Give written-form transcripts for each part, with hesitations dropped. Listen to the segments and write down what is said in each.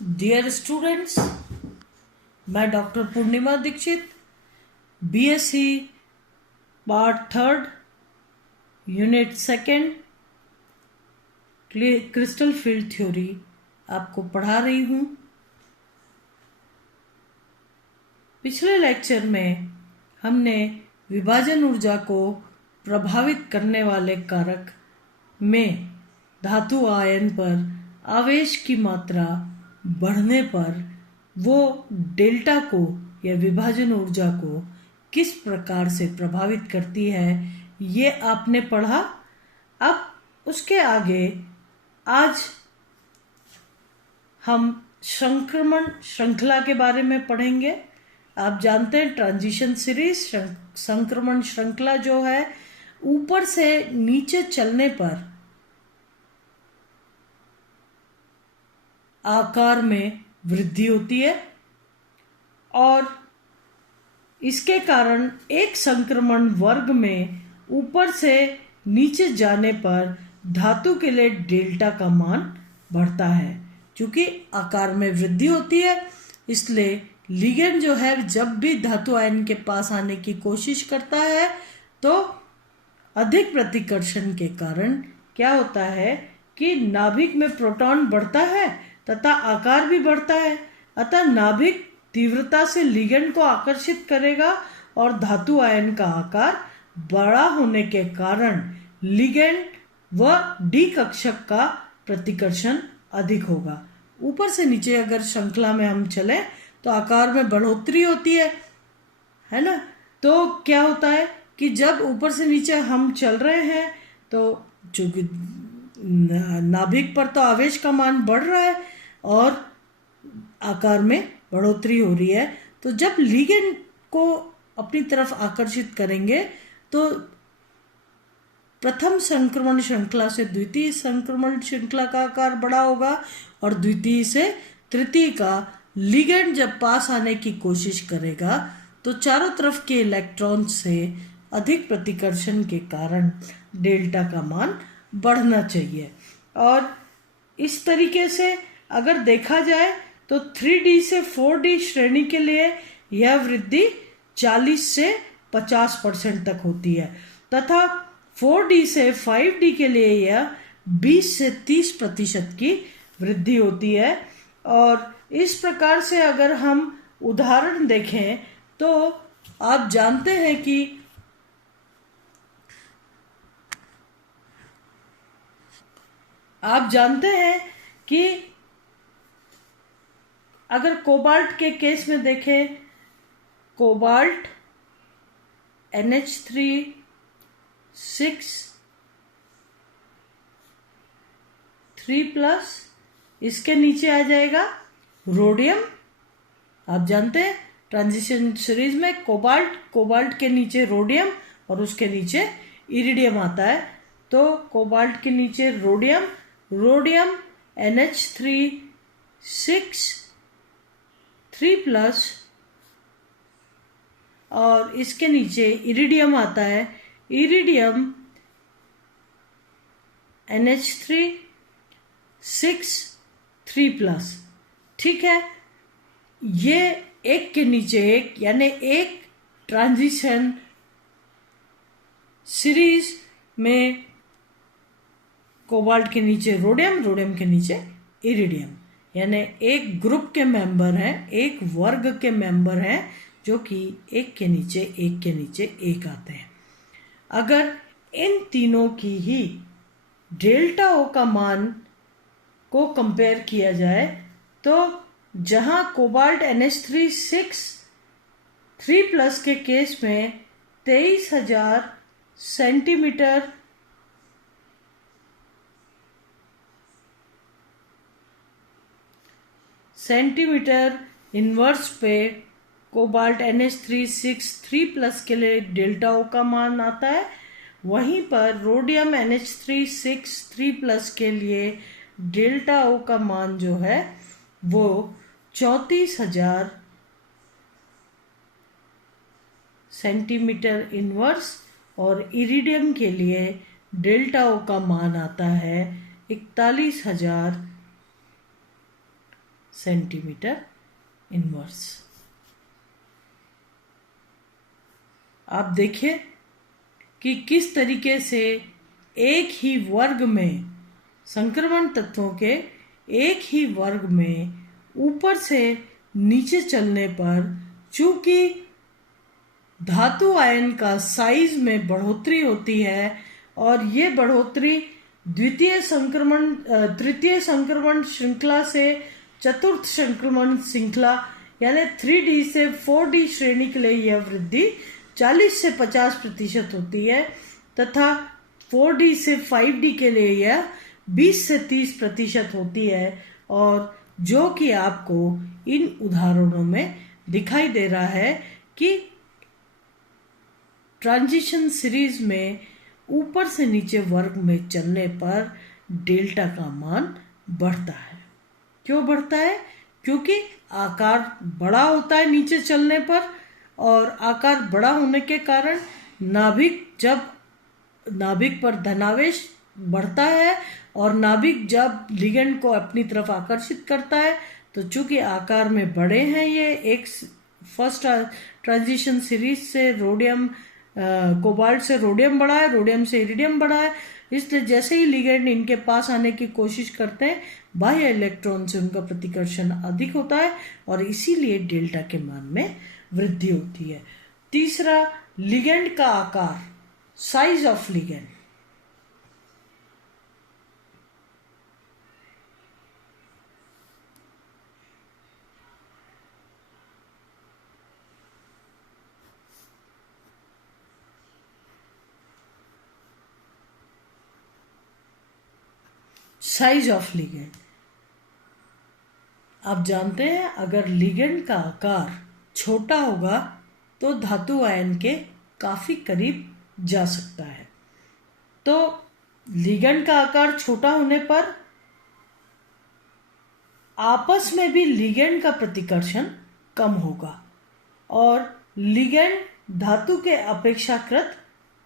Dear students, मैं doctor Purnima Dixit BSc part third unit second crystal field theory आपको पढ़ा रही हूँ। पिछले लेक्चर में हमने विभाजन ऊर्जा को प्रभावित करने वाले कारक में धातु आयन पर आवेश की मात्रा बढ़ने पर वो डेल्टा को या विभाजन ऊर्जा को किस प्रकार से प्रभावित करती है, ये आपने पढ़ा। अब उसके आगे आज हम संक्रमण श्रृंखला के बारे में पढ़ेंगे। आप जानते हैं ट्रांजिशन सीरीज संक्रमण श्रृंखला जो है ऊपर से नीचे चलने पर आकार में वृद्धि होती है और इसके कारण एक संक्रमण वर्ग में ऊपर से नीचे जाने पर धातु के लिए डेल्टा का मान बढ़ता है। क्योंकि आकार में वृद्धि होती है इसलिए लिगेंड जो है जब भी धातु आयन के पास आने की कोशिश करता है तो अधिक प्रतिकर्षण के कारण क्या होता है कि नाभिक में प्रोटॉन बढ़ता है तथा आकार भी बढ़ता है। अतः नाभिक तीव्रता से लिगेंड को आकर्षित करेगा और धातु आयन का आकार बड़ा होने के कारण लिगेंड व डी कक्षक का प्रतिकर्षण अधिक होगा। ऊपर से नीचे अगर श्रृंखला में हम चले तो आकार में बढ़ोतरी होती है ना। तो क्या होता है कि जब ऊपर से नीचे हम चल रहे हैं तो चूंकि नाभिक पर तो आवेश का मान बढ़ रहा है और आकार में बढ़ोतरी हो रही है, तो जब लिगेंड को अपनी तरफ आकर्षित करेंगे तो प्रथम संक्रमण श्रृंखला से द्वितीय संक्रमण श्रृंखला का आकार बड़ा होगा और द्वितीय से तृतीय का लिगेंड जब पास आने की कोशिश करेगा तो चारों तरफ के इलेक्ट्रॉन से अधिक प्रतिकर्षण के कारण डेल्टा का मान बढ़ना चाहिए। और इस तरीके से अगर देखा जाए तो 3D से 4D श्रेणी के लिए यह वृद्धि 40 से 50% तक होती है तथा 4D से 5D के लिए यह 20 से 30% की वृद्धि होती है। और इस प्रकार से अगर हम उदाहरण देखें तो आप जानते हैं कि अगर कोबाल्ट के केस में देखें, कोबाल्ट NH3 3+, इसके नीचे आ जाएगा रोडियम। आप जानते हैं ट्रांजिशन सीरीज में कोबाल्ट के नीचे रोडियम और उसके नीचे इरिडियम आता है। तो कोबाल्ट के नीचे रोडियम NH3 3+ और इसके नीचे इरिडियम आता है, इरिडियम NH3 3+। ठीक है, ये एक के नीचे एक यानी एक ट्रांजिशन सीरीज में कोबाल्ट के नीचे रोडियम के नीचे इरिडियम, यानी एक ग्रुप के मेंबर हैं, एक वर्ग के मेंबर हैं जो कि एक के नीचे एक आते हैं। अगर इन तीनों की ही डेल्टा ओ का मान को कंपेयर किया जाए तो जहां कोबाल्ट NH3 3+ के केस में 23,000 सेंटीमीटर इनवर्स पे कोबाल्ट NH3 3+ के लिए डेल्टा ओ का मान आता है, वहीं पर रोडियम NH3 3+ के लिए डेल्टा ओ का मान जो है वो 34,000 सेंटीमीटर इनवर्स और इरिडियम के लिए डेल्टा ओ का मान आता है 41,000 सेंटीमीटर इनवर्स। आप देखिए कि किस तरीके से एक ही वर्ग में संक्रमण तत्वों के एक ही वर्ग में ऊपर से नीचे चलने पर चूंकि धातु आयन का साइज में बढ़ोतरी होती है और ये बढ़ोतरी तृतीय संक्रमण श्रृंखला से चतुर्थ संक्रमण श्रृंखला यानी 3D से 4D श्रेणी के लिए यह वृद्धि 40 से 50% होती है तथा 4D से 5D के लिए यह 20 से 30% होती है, और जो कि आपको इन उदाहरणों में दिखाई दे रहा है कि ट्रांजिशन सीरीज में ऊपर से नीचे वर्ग में चलने पर डेल्टा का मान बढ़ता है। क्यों बढ़ता है? क्योंकि आकार बड़ा होता है नीचे चलने पर, और आकार बड़ा होने के कारण नाभिक पर धनावेश बढ़ता है, और नाभिक जब लिगेंड को अपनी तरफ आकर्षित करता है तो चूंकि आकार में बड़े हैं ये, एक फर्स्ट ट्रांजिशन सीरीज से रोडियम कोबाल्ट से रोडियम बढ़ा है, रोडियम से इरिडियम बढ़ा है, इसलिए जैसे ही लिगेंड इनके पास आने की कोशिश करते हैं बाह्य इलेक्ट्रॉन से उनका प्रतिकर्षण अधिक होता है और इसीलिए डेल्टा के मान में वृद्धि होती है। तीसरा, लिगेंड का आकार, size of ligand. Size of ligand, आप जानते हैं अगर लिगेंड का आकार छोटा होगा तो धातु आयन के काफी करीब जा सकता है। तो लिगेंड का आकार छोटा होने पर आपस में भी लिगेंड का प्रतिकर्षण कम होगा और लिगेंड धातु के अपेक्षाकृत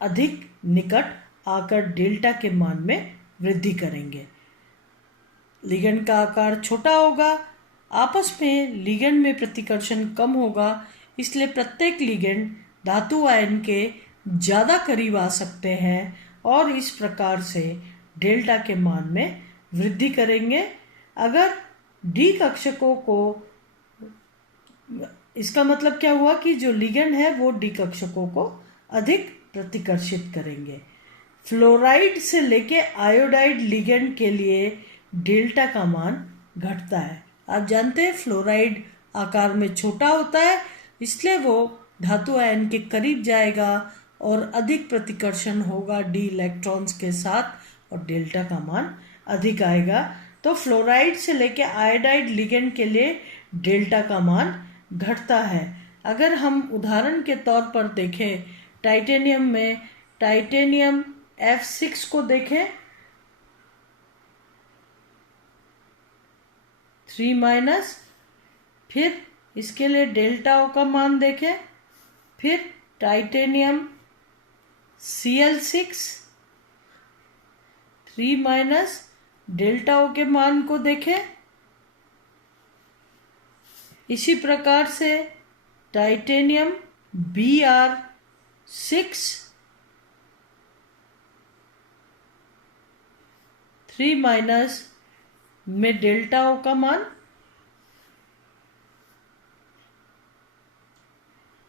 अधिक निकट आकर डेल्टा के मान में वृद्धि करेंगे। लिगेंड का आकार छोटा होगा, आपस में लिगेंड में प्रतिकर्षण कम होगा, इसलिए प्रत्येक लिगेंड धातु आयन के ज़्यादा करीब आ सकते हैं और इस प्रकार से डेल्टा के मान में वृद्धि करेंगे। अगर डी कक्षकों को, इसका मतलब क्या हुआ कि जो लिगेंड है वो डी कक्षकों को अधिक प्रतिकर्षित करेंगे। फ्लोराइड से लेके आयोडाइड लिगेंड के लिए डेल्टा का मान घटता है। आप जानते हैं फ्लोराइड आकार में छोटा होता है, इसलिए वो धातु आयन के करीब जाएगा और अधिक प्रतिकर्षण होगा डी इलेक्ट्रॉन्स के साथ और डेल्टा का मान अधिक आएगा। तो फ्लोराइड से लेके आयोडाइड लिगेंड के लिए डेल्टा का मान घटता है। अगर हम उदाहरण के तौर पर देखें टाइटेनियम में, टाइटेनियम F6 को देखें, 3-, फिर इसके लिए डेल्टा ओ का मान देखें, फिर टाइटेनियम Cl6 3-, डेल्टा ओ के मान को देखें। इसी प्रकार से टाइटेनियम Br6 3- में डेल्टा ओ का मान,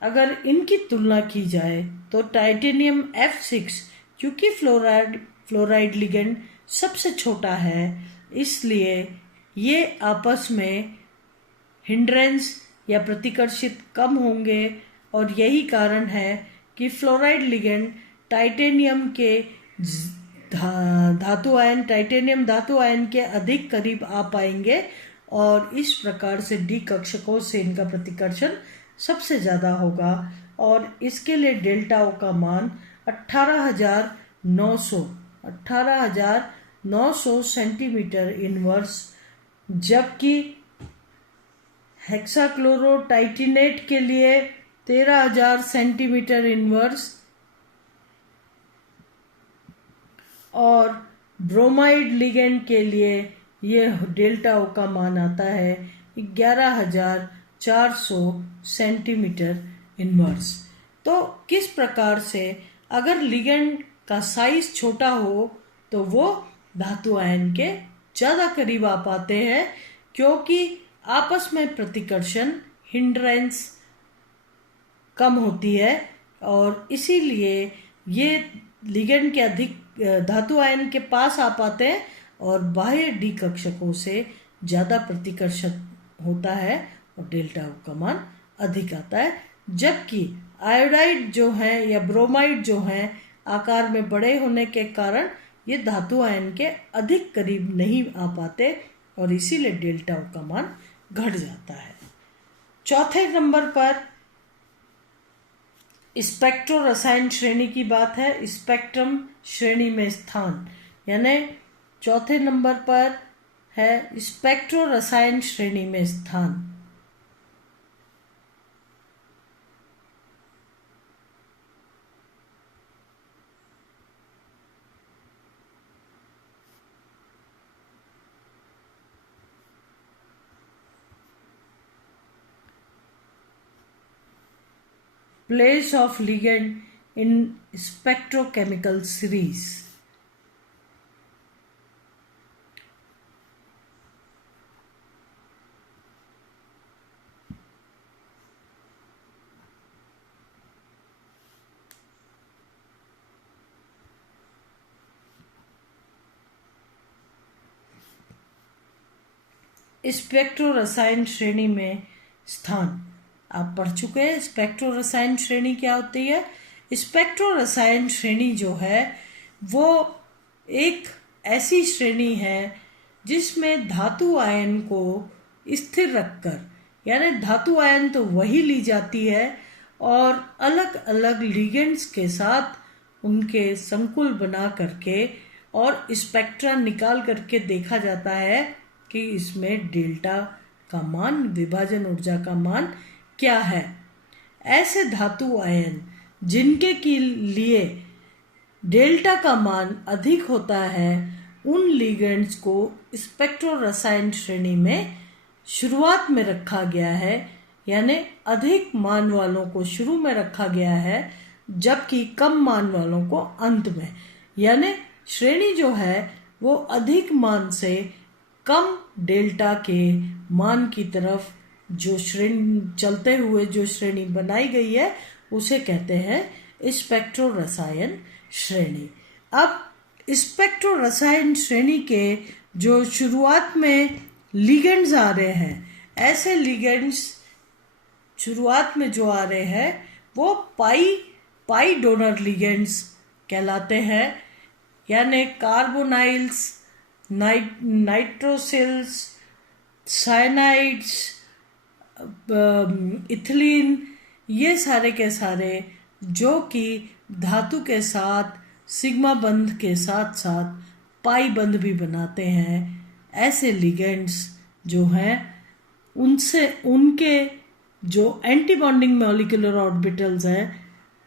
अगर इनकी तुलना की जाए तो टाइटेनियम F6 क्योंकि फ्लोराइड लिगेंड सबसे छोटा है, इसलिए ये आपस में हिंड्रेंस या प्रतिकर्षित कम होंगे और यही कारण है कि फ्लोराइड लिगेंड टाइटेनियम के टाइटेनियम धातु आयन के अधिक करीब आ पाएंगे और इस प्रकार से डी कक्षकों से इनका प्रतिकर्षण सबसे ज़्यादा होगा और इसके लिए डेल्टा ओ का मान 18,900 सेंटीमीटर इनवर्स, जबकि हेक्साक्लोरोटाइटिनेट के लिए 13,000 सेंटीमीटर इनवर्स और ब्रोमाइड लिगेंड के लिए यह डेल्टा ओ का मान आता है 11,400 सेंटीमीटर इनवर्स। तो किस प्रकार से अगर लिगेंड का साइज छोटा हो तो वो धातु आयन के ज़्यादा करीब आ पाते हैं, क्योंकि आपस में प्रतिकर्षण हिंड्रेंस कम होती है और इसीलिए ये लिगेंड के अधिक धातु आयन के पास आ पाते हैं और बाह्य डी कक्षकों से ज़्यादा प्रतिकर्षण होता है और डेल्टा O का मान अधिक आता है। जबकि आयोडाइड जो है या ब्रोमाइड जो है आकार में बड़े होने के कारण ये धातु आयन के अधिक करीब नहीं आ पाते और इसीलिए डेल्टा O का मान घट जाता है। चौथे नंबर पर स्पेक्ट्रो रसायन श्रेणी की बात है। स्पेक्ट्रम श्रेणी में स्थान, यानी चौथे नंबर पर है स्पेक्ट्रो रसायन श्रेणी में स्थान। Place of ligand in spectrochemical series। Spectro रसायन श्रेणी में स्थान आप पढ़ चुके हैं। स्पेक्ट्रो रसायन श्रेणी क्या होती है? स्पेक्ट्रो रसायन श्रेणी जो है वो एक ऐसी श्रेणी है जिसमें धातु आयन को स्थिर रखकर, यानी धातु आयन तो वही ली जाती है और अलग अलग लिगेंड्स के साथ उनके संकुल बना करके और स्पेक्ट्रा निकाल करके देखा जाता है कि इसमें डेल्टा का मान, विभाजन ऊर्जा का मान क्या है। ऐसे धातु आयन जिनके के लिए डेल्टा का मान अधिक होता है उन लिगेंड्स को स्पेक्ट्रो रसायन श्रेणी में शुरुआत में रखा गया है, यानी अधिक मान वालों को शुरू में रखा गया है जबकि कम मान वालों को अंत में। यानी श्रेणी जो है वो अधिक मान से कम डेल्टा के मान की तरफ जो श्रेणी चलते हुए जो श्रेणी बनाई गई है उसे कहते हैं स्पेक्ट्रो रसायन श्रेणी। अब स्पेक्ट्रो रसायन श्रेणी के जो शुरुआत में लिगेंड्स आ रहे हैं, ऐसे लिगेंड्स शुरुआत में जो आ रहे हैं वो पाई डोनर लिगेंड्स कहलाते हैं, यानी कार्बोनाइल्स, नाइट्रोसिल्स, साइनाइड्स, इथिलीन, ये सारे के सारे जो कि धातु के साथ सिग्मा बंध के साथ साथ पाई बंध भी बनाते हैं, ऐसे लिगेंड्स जो हैं उनसे उनके जो एंटी बॉन्डिंग मॉलिक्यूलर ऑर्बिटल्स हैं,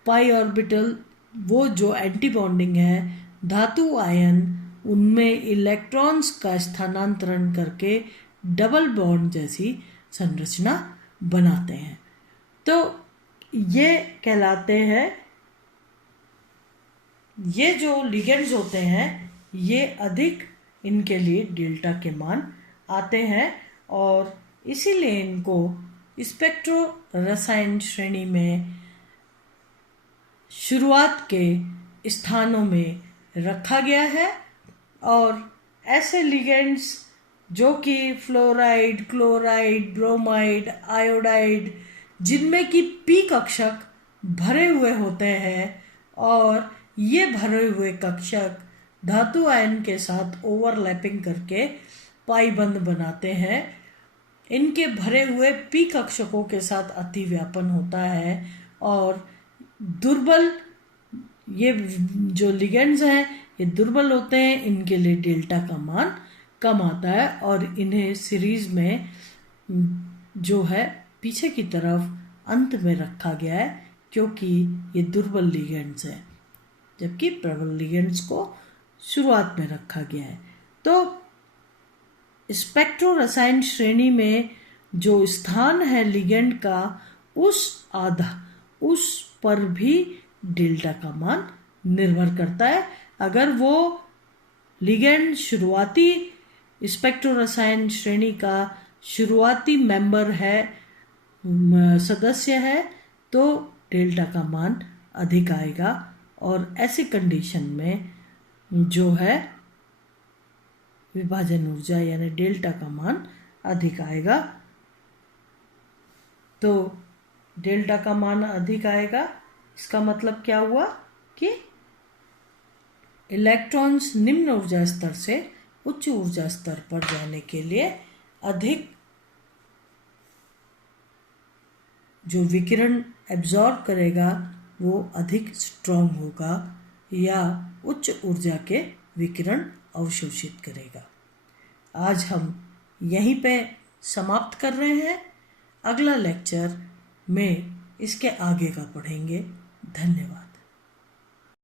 पाई ऑर्बिटल, वो जो एंटी बॉन्डिंग है, धातु आयन उनमें इलेक्ट्रॉन्स का स्थानांतरण करके डबल बॉन्ड जैसी संरचना बनाते हैं। तो ये कहलाते हैं, ये जो लिगेंड्स होते हैं ये अधिक इनके लिए डेल्टा के मान आते हैं और इसीलिए इनको स्पेक्ट्रो रसायन श्रेणी में शुरुआत के स्थानों में रखा गया है। और ऐसे लिगेंड्स जो कि फ्लोराइड, क्लोराइड, ब्रोमाइड, आयोडाइड, जिनमें कि पी कक्षक भरे हुए होते हैं और ये भरे हुए कक्षक धातु आयन के साथ ओवरलैपिंग करके पाई बंध बनाते हैं। इनके भरे हुए पी कक्षकों के साथ अतिव्यापन होता है और दुर्बल, ये जो लिगेंड्स हैं ये दुर्बल होते हैं, इनके लिए डेल्टा का मान कम आता है और इन्हें सीरीज में जो है पीछे की तरफ अंत में रखा गया है क्योंकि ये दुर्बल लिगेंड्स हैं, जबकि प्रबल लिगेंड्स को शुरुआत में रखा गया है। तो स्पेक्ट्रो रसायन श्रेणी में जो स्थान है लिगेंड का उस पर भी डेल्टा का मान निर्भर करता है। अगर वो लिगेंड शुरुआती स्पेक्ट्रोरसायन श्रेणी का शुरुआती मेंबर है, सदस्य है, तो डेल्टा का मान अधिक आएगा। और ऐसी कंडीशन में जो है विभाजन ऊर्जा यानी डेल्टा का मान अधिक आएगा। तो डेल्टा का मान अधिक आएगा, इसका मतलब क्या हुआ कि इलेक्ट्रॉन्स निम्न ऊर्जा स्तर से उच्च ऊर्जा स्तर पर जाने के लिए अधिक जो विकिरण एब्जॉर्ब करेगा वो अधिक स्ट्रॉन्ग होगा या उच्च ऊर्जा के विकिरण अवशोषित करेगा। आज हम यहीं पे समाप्त कर रहे हैं। अगला लेक्चर में इसके आगे का पढ़ेंगे। धन्यवाद।